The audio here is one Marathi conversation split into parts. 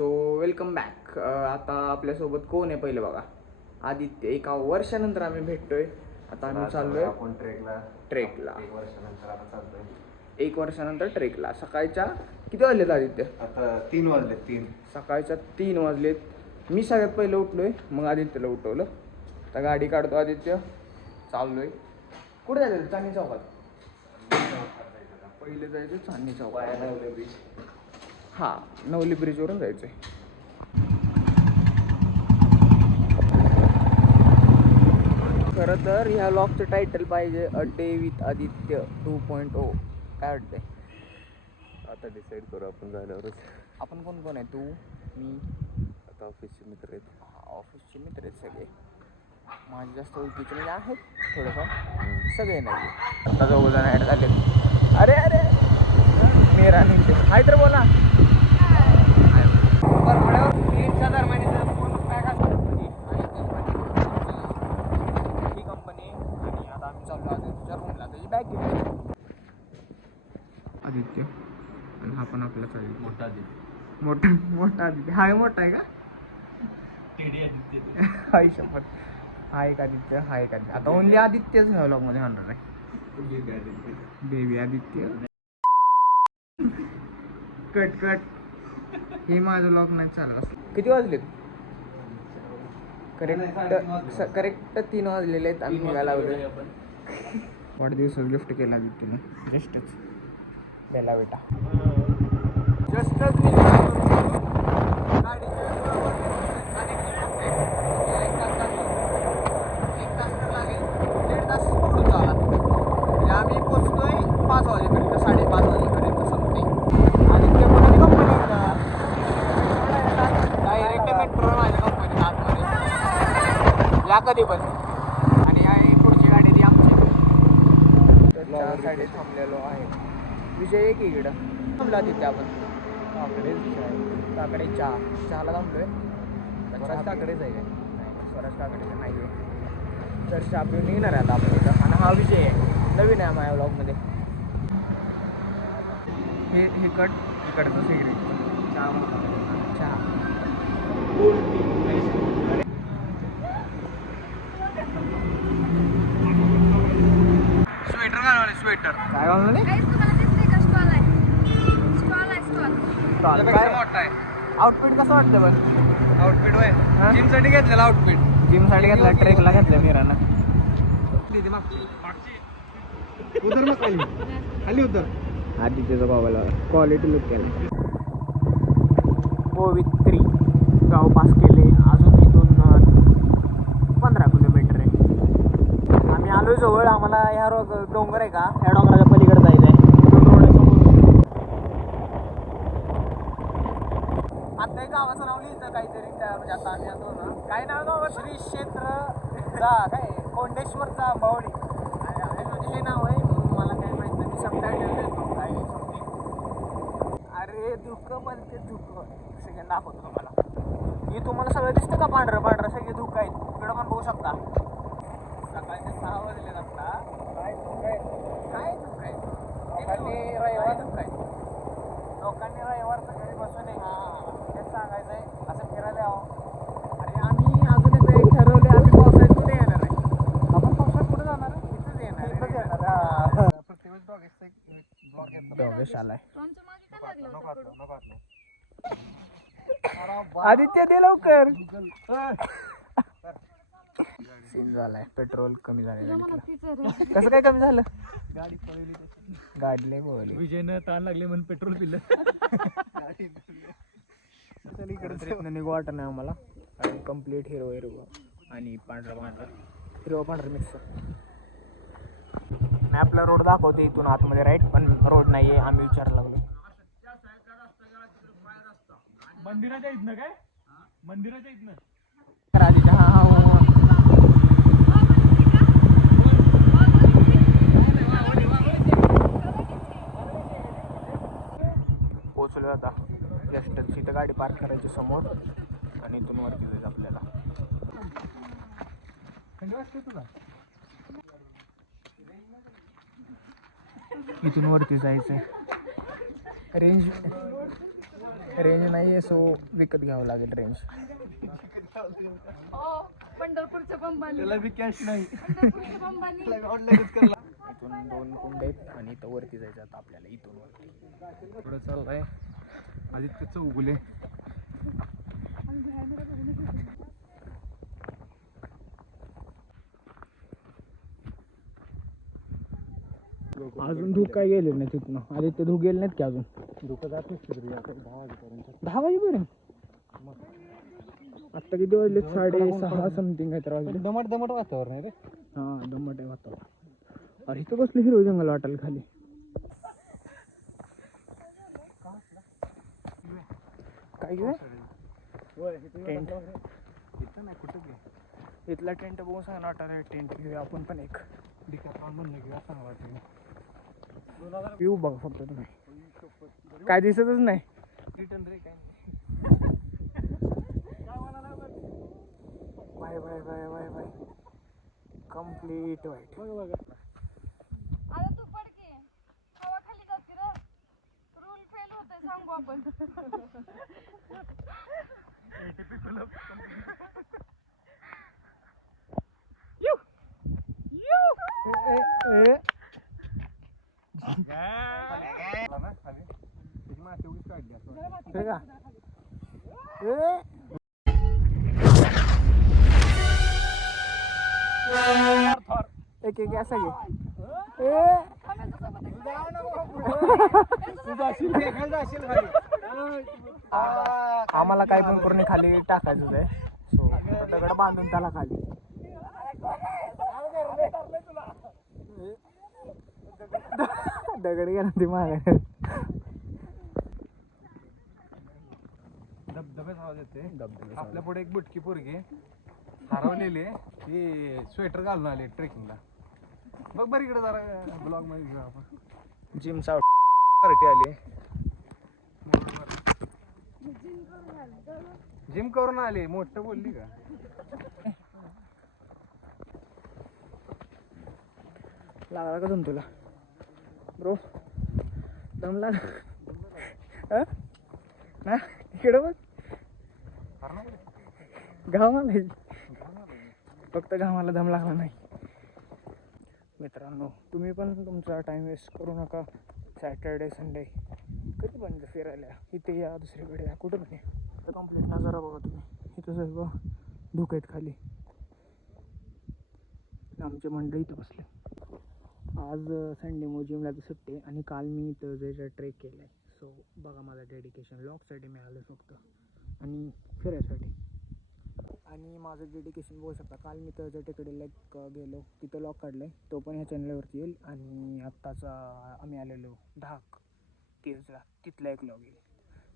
So welcome back. आता आपल्यासोबत कोण आहे पहिलं बघा. आदित्य. एका वर्षानंतर आम्ही भेटतोय. आता आम्ही चाललोय आपण ट्रेकला एक वर्षानंतर ट्रेकला. सकाळच्या किती वाजलेत आदित्य? आता 3 वाजले. 3 सकाळच्या 3 वाजलेत. मी सगळ्यात पहिलं उठलोय, मग आदित्यला उठवलं. आता गाडी काढतो आदित्य, चाललोय. कुठे जायचं? चांदणी चौकात. पहिले जायचं चांदणी चौकात. नवले ब्रिज. हां, नवली ब्रिजवरून जायचं आहे. खरं तर ह्या लॉगचं टायटल पाहिजे अ डे विथ आदित्य 2.0. काय वाटतंय? आता डिसाईड करू आपण झाल्यावरच. आपण कोण कोण आहे? तू, मी, आता ऑफिसचे मित्र आहेत. ऑफिसचे मित्र आहेत सगळे. माझे जास्त ओळखीचे म्हणजे आहेत थोडंफार, सगळे नाही. आता दोघंजण ॲड झाले. अरे अरे मेरा नीचे हाय तर बोला. परमड्यावर 3,000 महिन्याचं पूर्ण पॅक असतं ही कंपनी. आणि आता आम्ही चाललो आदित्यच्या रूमला, त्याची बॅग घेऊन. आदित्य आणि हा पण आपलाच आदित्य. मोठा आदित्य. मोठा आदित्य. हा मोठा आहे का? हाय शपथ. हा एक आदित्य, हा एक आदित्य. आता ओनली आदित्यच ह्या व्लॉगमध्ये होणार आहे. बेबी आदित्य. Cut cut. हे माझं व्लॉग नाही चालत. किती वाजलेत? करेक्ट 3 वाजलेले आहेत. आम्ही निघायला लागलोय. वाढदिवसाचं गिफ्ट केला आदित्यने जस्टच. बेला बेटा जस्टच आम्ही पोचतोय 5 वाजेपर्यंत, 5:30 वाजेपर्यंत समथिंग. आदित्य कोणाची कंपनी डायरेक्ट मेट्रो माझ्या कंपनीत आतमध्ये या कधी पण. आणि पुढची गाडी ती आमची. तर 4 साईडे थांबलेलो आहे. विषय एक इकडं थांबला तिथे आपण काकडे चहाला थांबलोय. स्वराज काकडेच आहे काय? नाही, स्वराज काकडेचं नाही आहे. तर चहा पिऊन निघणार आहे आता आपण इथं. आणि हा विषय आहे नवीन आहे माझ्या व्लॉगमध्ये. हे इकडचं सिगरेट चहा. स्वेटर घालवले. स्वेटर काय घालवले? स्टॉल काय मोठा आहे. आउटफिट कसं वाटतं बरं? आउटफिट होय, जिमसाठी घेतलेला आउटफिट. जिमसाठी घेतला, ट्रेकला घेतलं मीरानं. उतर मग खाली उतर. आदित्यचा बाबाला क्वालिटी लुक केला. पवित्री गाव पास केले. अजून इथून 15 किलोमीटर आहे. आम्ही आलो जवळ. आम्हाला ह्या डोंगर आहे का, ह्या डोंगराच्या पलीकडे जायचं आहे. आता एक गावाचं नाव लिहिलं काहीतरी त्या, म्हणजे आता आम्ही आलो ना. काय नाव गाव? श्री क्षेत्र काय कोंडेश्वरचा बावडी. हे नाव आहे. मला काय माहित नाही. सबटायटल देतो काय समथिंग. अरे धुकं म्हणते धुकं. सगळं दाखवतो तुम्हाला. हे तुम्हाला सगळं दिसतं का? पांढरं पांढरं सगळे धुकं आहेत. इकडं पण बघू शकता. सकाळचे 6 वाजले आता. काय धुकं आहे? काय धुकं आहे? लोकांनी रविवार धुकं आहे. लोकांनी रविवारचं घरी बसून आहे. तेच सांगायचं आहे. असं फिरायला यावं. अरे आम्ही अजून एक ठरवले. आम्ही पावसाळ्यात कुठे येणार आहे? आपण पावसाळ्यात कुठे जाणार आहे? इथंच येणार. डॉगेश आलाय. आदित्य दे लवकर. सीन झालाय. पेट्रोल कमी झालं. कसं काय कमी झालं? गाडी पळवली. गाडी लय पळवली. विजयनं ताण लागले म्हणून पेट्रोल पिलं. इकडे निघू वाटत नाही आम्हाला. कम्प्लीट हिरवा आणि हिरवा पांढरा मिक्स. मॅपला रोड दाखवते इथून आतमध्ये राईट, पण रोड नाहीये. आम्ही विचारायला लागलो. मंदिराच्या इथनं काय? मंदिराच्या इथनं आदित्य. पोचलो आता. जस्ट इथं गाडी पार्क करायची समोर आणि इथून वरती जायचं आपल्याला. इथून वरती जायचंय. रेंज नाही आहे, सो विकत घ्यावं लागेल रेंज. पंढरपूरच्या बंबानी त्याला बी कॅश नाही. पंढरपूरच्या बंबानी ऑनलाईनच करला. इथून 2 कुंड आहेत आणि इथं वरती जायचं आता आपल्याला. इथून वरती पुढे चाललाय आदित्य चौगुले. अजून धूक काय गेले नाही तिथनं. आदित्य धूक गेले नाहीत की अजून. धोका जात नसते तरी 10 वाजेपर्यंत. 10 वाजेपर्यंत. आत्ता किती वाजले? 6:30 समथिंग काय तर वाजले. दमट दमट वातावरण आहे रे. हां दमट आहे वातावरण. अरे इथं कसलं हिरो जंगल वाटायला खाली. काय घेऊ टेंट. इथं नाही कुठं घे. इथला टेंट बघून सांग वाटायला. टेंट घेऊया आपण पण एक. चांगला वाटतं. व्ह्यू बघा फक्त तुम्ही. काय दिसतच नाही. रिटर्न रे काय bye bye bye bye bye. Complete वाईट. आता तू पड की हवा खाली जाते रे. रूल फेल होतोय सांगू आपण. हे का? ए एक एक असा घे. आम्हाला काही पण करून खाली टाकायचं आहे. सो दगड बांधून त्याला खाली. दगड गेला ती मागे. धबधबेच आवाज येते. आपल्या पुढे एक बुटकी पोरगी हरवलेली आहे. ती स्वेटर घालून आली ट्रेकिंगला. बघ बरं इकडे जरा ब्लॉग मध्ये घेऊ आपण. जिमचा पार्टी आली. जिम करून आली. मोठं बोलली का? लागला का दम तुला ब्रो? दम लागला ना? इकडे बघ. घामाला फक्त घामाला दम लागला नाही. मित्रांनो तुम्ही पण तुमचा टाइम वेस्ट करू नका. सॅटर्डे संडे कधी पण फिरायला इथे या, दुसरीकडे या, कुठं पण या. कम्प्लीट नजारा बघा तुम्ही. इथं सर्व धुकं आहेत खाली. आमचे मंडळी इथं बसले. आज संडे जिमला तर सुट्टी आहे आणि काल मी थर्सडेचा ट्रेक केला आहे. सो बघा माझं डेडिकेशन लॉकसाठी मिळालं फक्त आणि फिरायसाठी. आणि माझं डेडिकेशन बघू शकता. काल मी थर्सडेकडे लाईक गेलो, तिथं लॉक काढलं आहे. तो पण ह्या चॅनलवरती येईल. आणि आत्ताच आम्ही आलेलो ढाक केव्जला, तिथला एक लॉग येईल.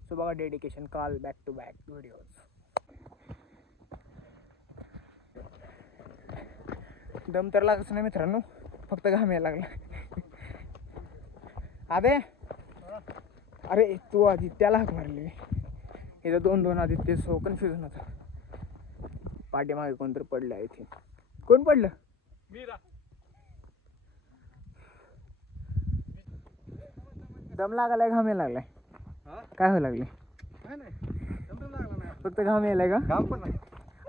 सो बघा डेडिकेशन काल बॅक टू बॅक व्हिडिओज. दम तर लागच नाही मित्रांनो, फक्त घाम यायला लागला. आदे अरे तू आदित्याला हाक मारली. इथं 2-2 आदित्य. सो कन्फ्युजन होता. पाठीमागे कोणतरी पडलं आहे इथे. कोण पडलं? दम लागायला घाम यायला लागलाय. काय व्हायला लागले? फक्त घाम यायलाय का? काम पण नाही.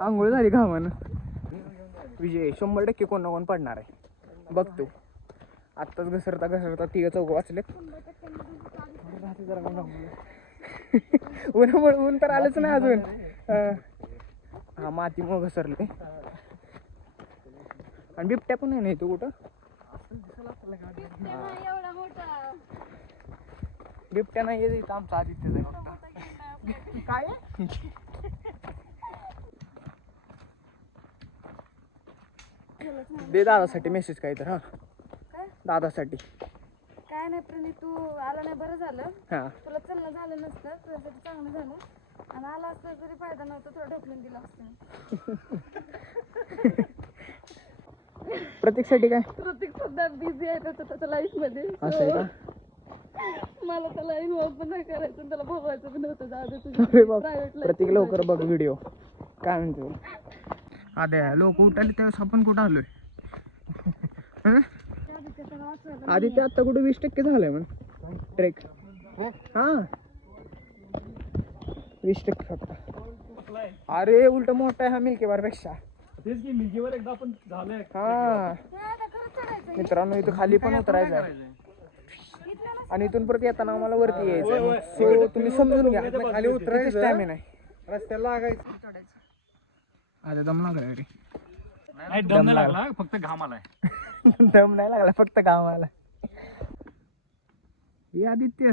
आंघोळ झाली घामानं. विजय 100% कोण ना कोण पडणार आहे. बघ तू आत्ताच घसरता 3-4 वाचले. उन्हामुळे ऊन तर आलंच नाही अजून. हा मातीमुळे घसरले. आणि बिबट्या पण आहे ना इथं कुठं? एवढा मोठा बिबट्या नाही येत इथं. आमचा आदित्यच आहे. काय दे दादासाठी मेसेज काय तर. हा काय दादासाठी. काय नाही प्रणित, तू आला नाही बरं झालं. हां तुला चलणं झालं नसतं, तुझ्यासाठी चांगलं झालं. आणि आला असतं तरी फायदा नव्हता, तुला ढकलून दिला असतं. प्रतीकसाठी काय? प्रतीक सुद्धा बिझी आहे त्याच्या लाईफ मध्ये. असं आहे का? मला त्याला इन्व्हॉल्व पण नाही करायचं, त्याला बोलवायचं पण नव्हतं. अरे बाप. प्रतीक लवकर बघ व्हिडिओ. काय म्हणतो आद्या? लोक उठाले तेव्हा आपण कुठं आलोय? आदित्य आता कुठं 20% झालंय म्हण ट्रेक. हा 20% फक्त. अरे उलट मोठा आहे हा मिल्की बार पेक्षा. तेच की मिल्कीवर एकदा आपण झालंय. हा हे आता खरंच चढायचं मित्रांनो इथं खाली पण उतरायचं आहे आणि इथून परत येताना आम्हाला वरती यायचं. सो तुम्ही समजून घ्या खाली उतरायचं. स्टॅमिना आहे. रस्त्याला लागायचं. आता दम लागला रे. नाही दम नाही लागला फक्त घाम आलाय. दम नाही लागला फक्त कामाला. हे आदित्य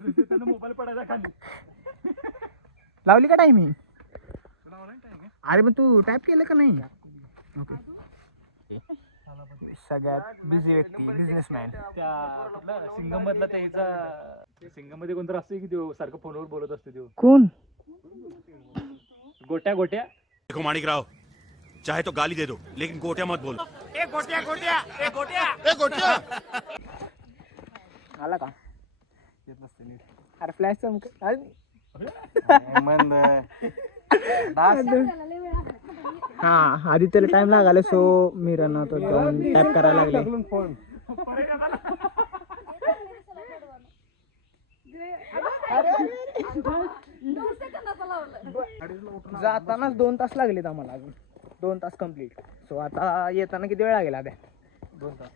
मोबाईल पडायचा खाली. लावली का टायमिंग? अरे मग तू टॅप केलं का नाही? ओके. सगळ्यात बिझी व्यक्ती बिझनेसमॅन. त्या सिंगम मधला त्याचा सिंगम मध्ये कोणतरी असते की तो सारखं फोनवर बोलत असते तो कोण? गोट्या गोट्या. देखो माणिकराव, चाहे तो गाली दे दो लेकिन गोटिया मत बोलो. ए गोटिया गोटिया ए गोटिया ए गोटिया. आला का? अरे फ्लॅश चमक. मंद हा आदित्यला टाइम लागायला सो मीरांना तो जाऊन टॅप करायला लागले. फोन जातानाच 2 तास लागलेत आम्हाला. अजून 2 तास कम्प्लीट. सो आता येताना किती वेळ लागेल? आता 2 तास.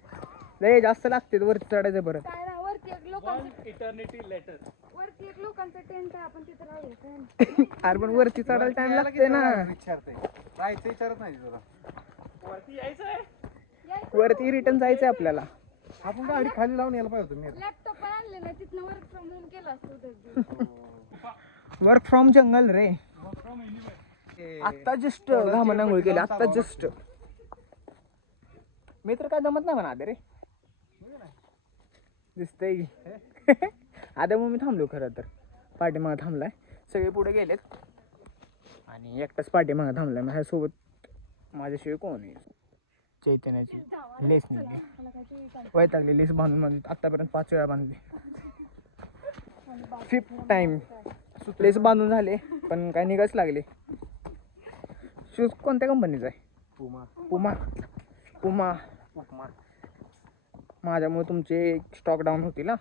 लय जास्त लागते वरती चढायचं परत. काय ना वरती एक लोकांचं इटर्निटी लेटर. वरती एक लोकांचं टेंट आहे आपण तिथे राहूया काय नाही. अरे पण वरती चढायला टाइम लागते ना. विचारते जायचं विचारत नाही तुला. वरती यायचंय. वरती रिटर्न जायचंय आपल्याला. आपण गाडी खाली लावून यायला पाहिजे तुम्ही. लॅपटॉप पण आणले ना तिथनं वर्क फ्रॉम होम केलं असतं उद्या. वर्क फ्रॉम जंगल रे. आत्ता जस्ट घामान आंघोळ केली. आत्ता जस्ट. मी तर काय जमत नाही म्हणा रे. दिसतंय आता मग मी थांबलो खरं तर. पाठीमागं थांबलाय. सगळे पुढे गेलेत आणि एकटाच पाठीमागं थांबलाय. माझ्यासोबत माझ्याशिवाय कोण आहे? चैतन्याची लेस निघली. वैतागली लेस बांधून बांधून आतापर्यंत 5 वेळा बांधली. 5th टाइम लेस बांधून झाले पण काय निघाच लागले. शूज कोणत्या कंपनीचा आहे? पुमा. पुमा माझ्यामुळे तुमचे स्टॉक डाऊन होतील ना.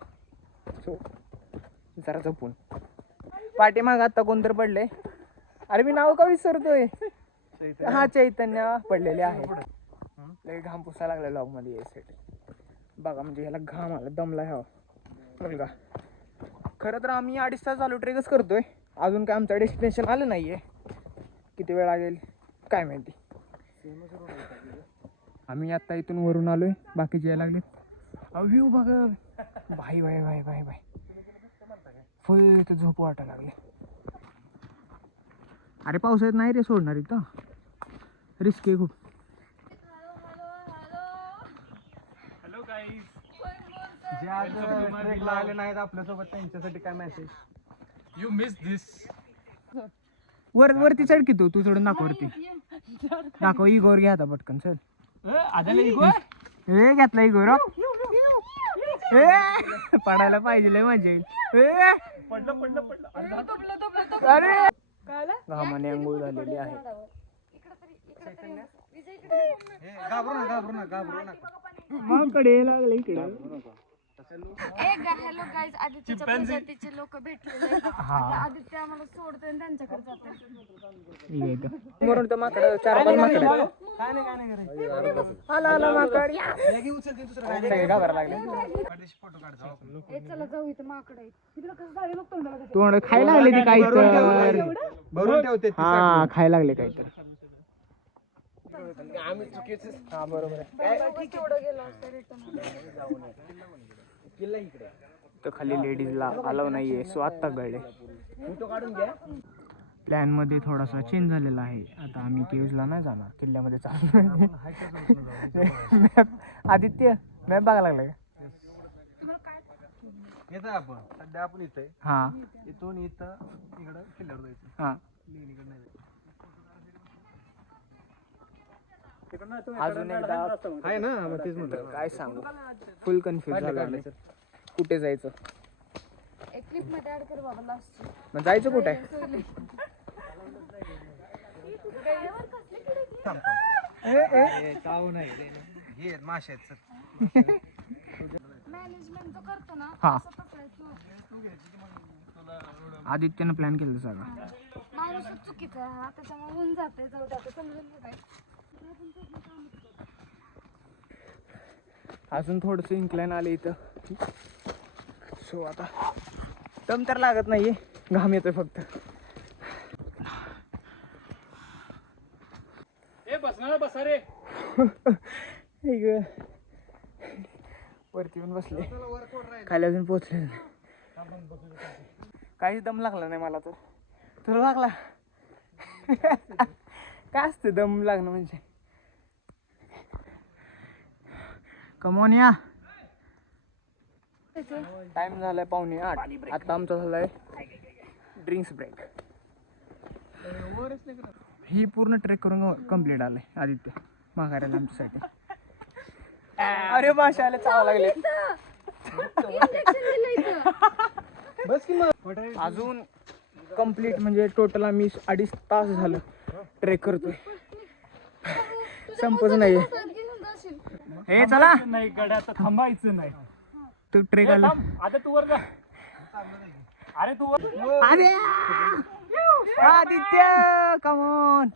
सो जरा जपून. पाठीमाग आता कोणतरी पडले. अरे मी नाव का विसरतोय? हा चैतन्य पडलेले आहे. लय घाम पुसायला लागला लॉग मध्ये यायसाठी. बघा म्हणजे ह्याला घाम आला. दमला ह्या मुलगा. खरं तर आम्ही 2.5 तास चालू ट्रेकच करतोय. अजून काय आमचं डेस्टिनेशन आलं नाहीये. किती वेळ लागेल काय माहिती. आम्ही आता इथून वरून आलोय. बाकीचे यायला लागले. व्ह्यू बघा. भाई भाई भाई भाई भाई फुल इथं झोप वाटायला लागले. अरे पावसाळ्यात नाही रे सोडणार इथं. रिस्क आहे खूप. Hello guys. जे आज ट्रेकला आले नाहीत आपल्यासोबत त्यांच्यासाठी काय मेसेज? यू मिस दिस. वरती चढ की तू थोडं नाकावरती दाखव. इगोवर घ्या आता पटकन. चल आधाला इगो. हे घेतला इगोर. पडायला पाहिजे लय मजा येईल. पडलं पडलं पडलं. अरे घामाने अंघोळ झालेली आहे. घाबरू नका घाबरू नका घाबरू नका. माकडे लागले इकडे. Hello guys. आदित्यच्या प्रजातीचे लोक भेटलेले आहेत. आता आदित्य आम्हाला सोडतोय आणि त्यांच्याकडे जातोय. वरून तर माकड 4-5 माकड आहेत. काय नाही काय नाही करायचं. आला माकड. उचलते दुसरं काय सगळे घाबरायला लागले. फोटो काढ. ए चला जाऊ इथं माकड आहे. तिकडे कसं झाले बघ तोंडाला कसं. तोंड खायला लागले ती काही तर. भरून ठेवते. हा खायला लागले काही तर. हा बरोबर आहे. तेवढं गेलो असतं रिटर्न. तर खाली लेडीजला अलाव नाहीये. सो आत्ता कळले. प्लॅन मध्ये थोडासा चेंज झालेला आहे. आता आम्ही केव्जला नाही जाणार. किल्ल्यामध्ये चालू. आदित्य मॅप बघायला लागलाय का? येतोय आपण सध्या आपण इथे. हा इथून इथं इकडं किल्ल्यावर जायचं. हा इकडे नाही जायचं. अजून एकदा आहे ना मग तेच म्हणतो. काय सांगू. फुल कन्फ्युज झालं. कुठे जायचं? एक क्लिप मध्ये ऍड कर बाबा लास्ट. मग जायचं कुठे? चावू नाही हे मासे आहेत. मॅनेजमेंट जो करतो ना हा. असं पकडायचं. आदित्यनं प्लॅन केलं सगळं. माणूस चुकीचा आहे हा, त्याच्यामुळे होऊन जाते. जाऊ दे आता, समजून घे काय. अजून थोडस इन्क्लाइन आले इथं. सो आता दम तर लागत नाहीये, घाम येतोय फक्त. बसा रे. वरती पण बसले, खाली अजून पोहोचले नाही. काहीच दम लागला नाही मला तर. तुला लागला? काय असतं दम लागणं म्हणजे? कमॉन या. टाइम झालाय 7:45. आता आमचा झालाय ड्रिंक्स ब्रेक. ही पूर्ण ट्रेक करून कम्प्लीट आलंय आदित्य माघारायला आमच्यासाठी. अरे भाषाला चावा लागले. बस की मग. अजून कम्प्लीट म्हणजे टोटल आम्ही 2.5 तास झालं ट्रेक करतोय. संपच नाही. हे चला नाही गड्या, आता थांबायचं नाही. तू ट्रेक आला. आता तू वर जा. अरे तू वर. अरे आदित्य कमॉन.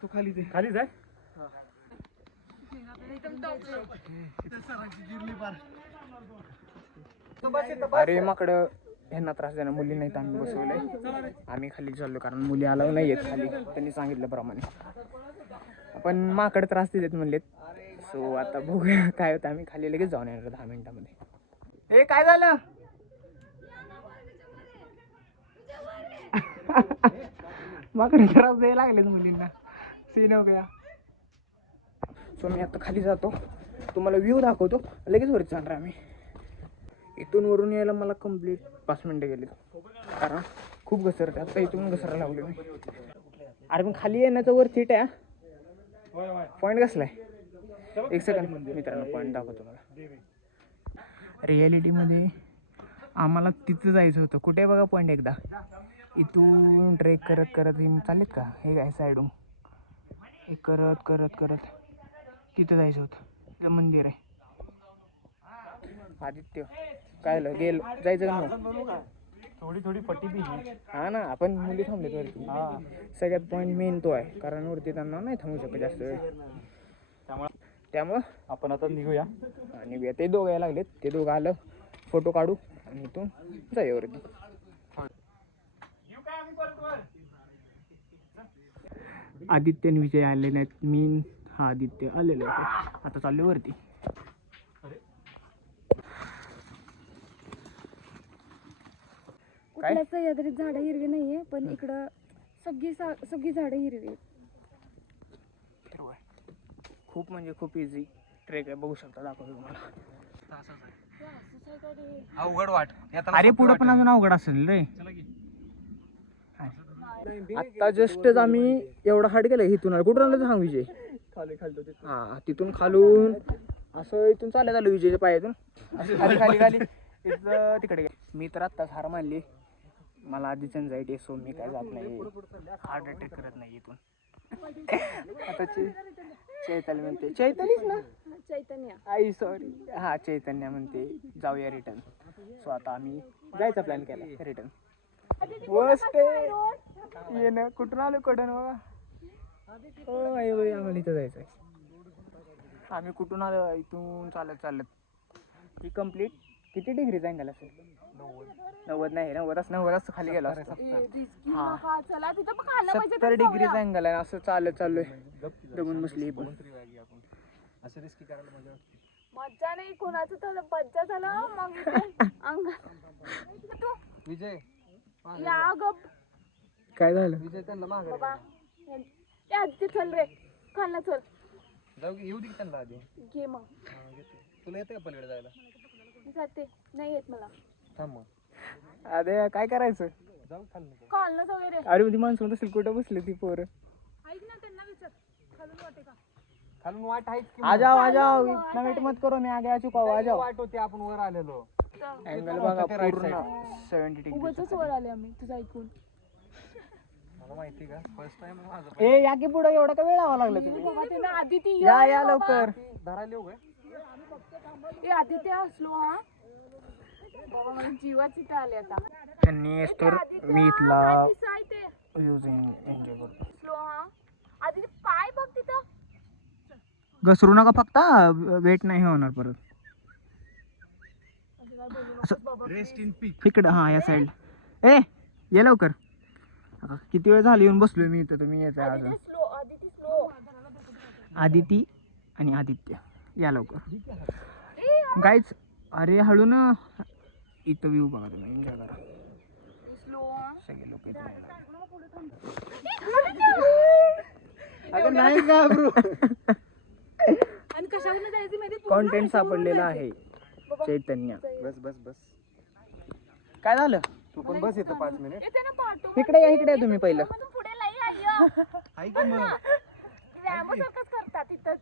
तू खाली दे. खाली जाय. अरे माकडं ह्यांना त्रास देणार. मुली नाहीत, आम्ही बसवलंय. आम्ही खाली चाललो कारण मुली आला नाही येत खाली, त्यांनी सांगितल्याप्रमाणे. पण माकड त्रास देतात म्हणलेत. सो आता बघूया काय होतं. आम्ही खाली लगेच जाऊन येणार 10 मिनिटामध्ये. हे काय झालं? माकडे त्रास द्यायला लागलेत मुलींना. सीन हो गया. सो मी आता खाली जातो, तुम्हाला व्ह्यू दाखवतो, लगेच वरती जाणार आम्ही. इथून वरून यायला मला कम्प्लीट 5 मिनिटं गेले कारण खूप घसरते. आता इथून घसरायला लागलो मी. अरे पण खाली येण्याचं वर सीट आहे. पॉईंट कसलाय? 1 सेकंड मित्रांनो, पॉईंट दाखवतो मला. रिॲलिटीमध्ये आम्हाला तिथं जायचं होतं. कुठे बघा पॉईंट एकदा. इथून ट्रेक करत करत चाललेत का हे काय साईडून हे करत करत करत तिथं जायचं होतं. तिथं मंदिर आहे. आदित्य काय जायचं का मग? थोडी थोडी पट्टी बी. हा ना, आपण मुली थांबलेत वरती. सगळ्यात पॉईंट मेन तो आहे कारण वरती त्यांना नाही थांबू शकत जास्त वेळ. त्यामुळं आपण आता निघूया. निघूया. ते दोघं यायला लागलेत. ते दोघं आलं, फोटो काढू आणि इथून जाऊया वरती. आदित्य आणि विजय आले नाहीत. मी हा आदित्य आलेलो आहे. आता चाललो वरती. कुठल्या सह्याद्रीत झाडं हिरवी नाहीये, पण इकडं सगळी झाडं हिरवी आहेत. खूप म्हणजे खूप इझी ट्रेक आहे. बघू शकता, दाखवतो तुम्हाला. अवघड वाट. अरे पुढं पण अजून अवघड असेल रे. आता जस्टच आम्ही एवढा हाट गेलं. इथून आलं. कुठून आलं सांग विजय? हा, तिथून खालून असं इथून चालत आलं विजयच्या पायातून. खाली खाली खाली तिथं तिकडे गेलं. मी तर आत्ताच हार मानली. मला आधीच एन्झायटी, सो मी काय जात नाही, हार्ड अटॅक करत नाही इथून. आता चैताली म्हणते, चैतालीच ना, चैतन्य आई सॉरी, हा चैतन्य म्हणते जाऊया रिटर्न. सो आता आम्ही जायचा प्लॅन केला रिटर्न. वर्स्ट येणं कुठून आलो कडन बघा. हो आई बाई, आम्हाला इथं जायचं आहे. आम्ही कुठून आलो? इथून चालत ही कम्प्लीट किती डिग्रीचा अँगल असेल? 90 नाही, 90 खाली गेलो असतो. हा 70 डिग्रीचा अँगल आहे. असं चाललोय. दमून बसली पण. असं रिस्की करायला मजा वाटते. मज्जा नाही, कोणाचं तर बज्जा झालं मग विजय या गप. काय झालं? विजय त्यांना मागे बाबा आधी चल रे, खाल्ला चल. जाऊ येऊ दे त्यांना आधी. घे मग. तुला येते का पलीकडे जायला? जाते, नाही येत मला. थांब मग. अरे काय करायचं? जाऊ खाल्लं जाऊ रे. अरे ती माणसं असेल कुठं बसले ती पोरं. ऐक ना, त्यांना विचार खालून वाटे का. खालून वाट आहे की? आ जाओ इतना वेट मत करो, मैं आगे आ चुका हूँ. आ जाओ. वाट होती, आपण वर आलेलो. अँगल बघा पूर्ण 70 डिग्री. उगाचच वर आले आम्ही तुझं ऐकून. माहिती का फर्स्ट टाइम माझं ए या की पुढे एवढा का वेळ लावा लागला तुम्ही आदिती या लवकर धरायला येऊ काय आदिती असलो हा बाबा मला जीवाची आली आता त्यांनी तर मी इथला स्लो युजिंग एन्जॉय करतो हा आदिती पाय बघ तिथं घसरू नका फक्त वेट नाही होणार परत रेस्ट इन पीक इकडं हा या साईड ए ये लवकर आता किती वेळ झाली येऊन बसलोय मी इथं तुम्ही यायचं अजून स्लो आदिती स्लो आदिती आणि आदित्य या लवकर गाईच अरे हळू ना इथं व्ह्यू बघा तुम्ही एन्जॉय करा स्लो सगळे लोक नाही घाबरू आणि कशावर जायचं माहिती कॉन्टेंट सापडलेला आहे चैतन्य बस बस बस काय झालं तू पण बस येतं 5 मिनिट येते ना पाठव इकडे या तुम्ही पहिलं मग तू पुढे लई आय ऐक मग व्यायाम सारखंच करतात तिथंच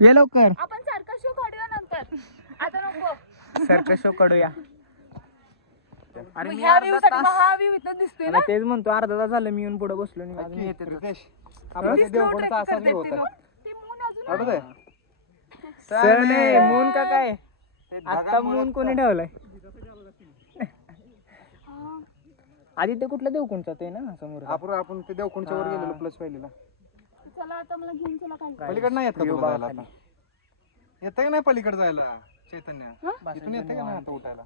ये लवकर आपण सारखा शो काढूया नंतर आता नको सारखं शो काढूया अरे मग मी ह्या अर्धा व्ह्यू साठी तास- हा व्ह्यू इथं दिसतोय ना अरे तेच म्हणतो अर्धा तास झालं मी येऊन पुढे बसलो आणि अजून येते रितेश आपला ते देवगडचा असाच व्ह्यू होता ते मून अजून आठवत आहे सणे मून का काय आता मून कोणी ठेवलाय आधी ते कुठलं देवकुंडचं ते ना समोर आपण ते देवकुंडच्या वर गेलेलो प्लस पहिलेला चला आता मला घेऊन चला काय पलीकडे नाही येत का View तुला बघा जायला आता येतं का नाही पलीकडे जायला चैतन्य इथून येतं का नाही आता उठायला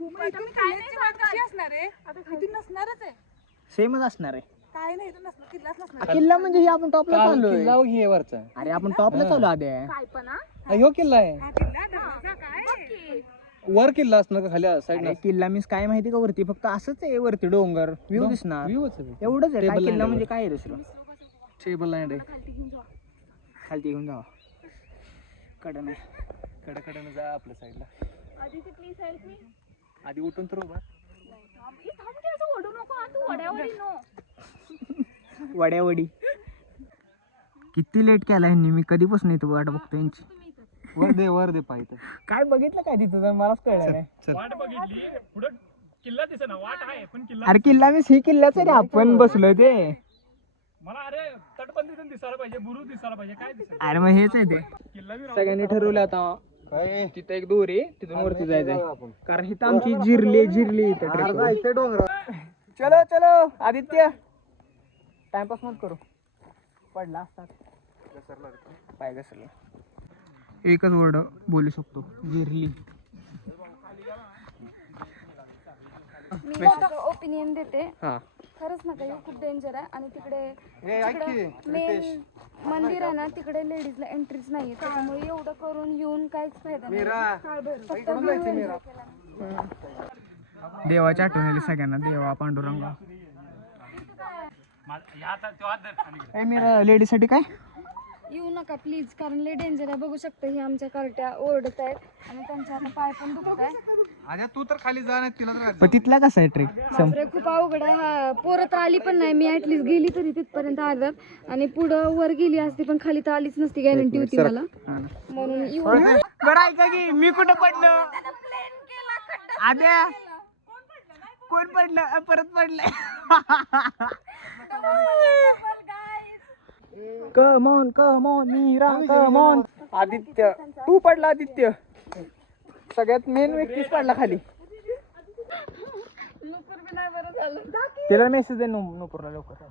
काय नाही कशी असणार आहे आता इथून नसणारच आहे सेमच असणार आहे काय नाही इथून नसणार किल्लाच नसणार किल्ला म्हणजे हे आपण टॉपला चाललोय किल्ला घे वरचा अरे आपण टॉपला चालू आधी काय पण ह्यो किल्ला आहे काय वर किल्ला असणार का खाली साईड अरे किल्ला मीन्स काय माहिती का वरती फक्त असंच आहे वरती डोंगर व्ह्यू दिसणार एवढंच आहे काय Table किल्ला land म्हणजे काय आहे दुसरं टेबल लँड आहे खालती घेऊन जावा कडे नाही कडे जा आपल्या साईडला आदिती प्लीज हेल्प मी आधी उठून तर उभा थांब की असं ओढू नको हा तू वड्यावडी नो वड्यावडी किती लेट केला ह्यांनी मी कधीपासून इथं वाट बघतो यांची वर दे पाहिजे काय बघितलं काय तिथं तर मलाच कळलं नाही वाट बघितली पुढे किल्ला दिसेना वाट आहे पण किल्ला अरे किल्ला मीन्स ही किल्लाच आहे रे आपण बसलोय ते मला अरे तटबंदीतून दिसायला पाहिजे बुरू दिसायला पाहिजे काय दिसेल अरे मग हेच आहे ते किल्ला बी सगळ्यांनी ठरवलं आता काय तिथं एक दोर आहे तिथून वरती जायचंय कारण इथं आमची जिरली इथं trekking. डोंगर चलो चलो आदित्य टाइमपास मत करू पडला असतात पाय घसरला एकच वर्ड बोलू शकतो जिरली मी माझं ओपिनियन देते हा खरंच नका येऊ खूप डेंजर आहे आणि तिकडे ऐक की मेन मंदिर आहे ना तिकडे लेडीजला एंट्रीच नाहीये त्यामुळे एवढं करून येऊन काहीच फायदा नाही मीरा फक्त view enjoy केला. देवाची आठवण आली सगळ्यांना देवा पांडुरंगा ए मेरा लेडीसाठी काय येऊ नका प्लीज कारण लय डेंजर आहे बघू शकता ही आमच्या कार्ट्या ओरडत आहेत आणि त्यांच्या आता पाय पण दुखत आहे आजा तू तर खाली जा नाही तिला तर पण तिथला कसा आहे ट्रेक बापरे खूप अवघड आहे हा पोरं तर आली पण नाही मी ऍटलीस्ट गेली तरी तिथपर्यंत आल्यात आणि पुढं वर गेली असती पण खाली तर आलीच नसती गॅरंटी होती मला म्हणून येऊ बरं ऐका की मी कुठं पडलो आद्या कोण पडलं परत पडलंय come on Meera come on Aditya तू पडला आदित्य सगळ्यात मेन व्यक्तीच पडला खाली त्याला मेसेज दे नुपूरला लवकर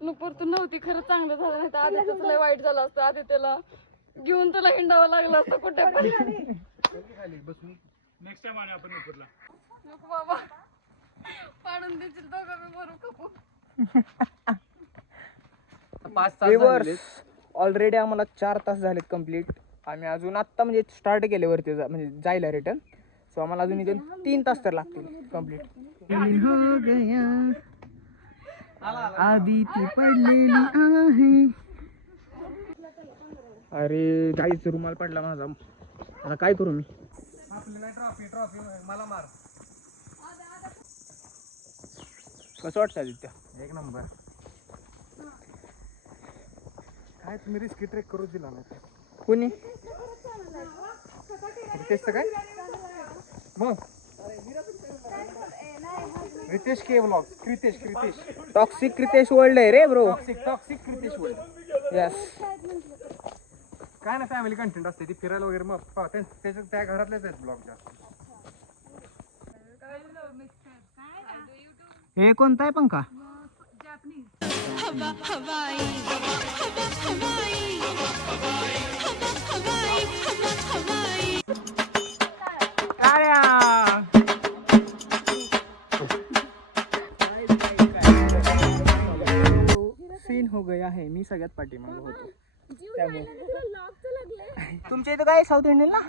नुपूर तू नव्हती खरं चांगलं झालं नाही तर आधी लय वाईट झालं असतं आधी त्याला घेऊन तुला हिंडावं लागलं असतं कुठे पण नेक्स्ट टाइम आले आपण नुपूरला नको बाबा पाडून देशील दोघं मी भरू कपू 5 तास ऑलरेडी आम्हाला 4 तास झालेत कम्प्लीट आम्ही अजून आत्ता म्हणजे स्टार्ट केले वरती म्हणजे जायला रिटर्न सो आम्हाला अजून इथून 3 तास तर लागतील कम्प्लीट आधी ती पडलेली आहे अरे जायचं रुमाल पडला माझा आता काय करू मी ट्रॉफी मला मार कसं वाटतं आदित्य एक नंबर काय तुम्ही रिस्की ट्रेक करू दिला नाही कोणी तेच काय मग रितेश के blog Kritesh toxic Kritesh world आहे रे bro. Toxic Kritesh world. Yes. काय ना फॅमिली कंटेंट असते ती फिरायला वगैरे मग त्याच्या त्या घरातलेच आहेत ब्लॉग जास्त. हे कोणता आहे पंखा? सीन हो गया है. मी सगळ्यात पाठीमागे होतो त्यामुळे. तुमच्या इथं काय साऊथ इंडियन ना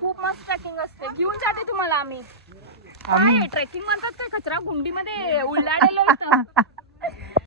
खूप मस्त ट्रेकिंग असते. घेऊन जाते तुम्हाला आम्ही. काय ट्रेकिंग म्हणतात काय? कचरा गुंडीमध्ये उलडालेलो इथं.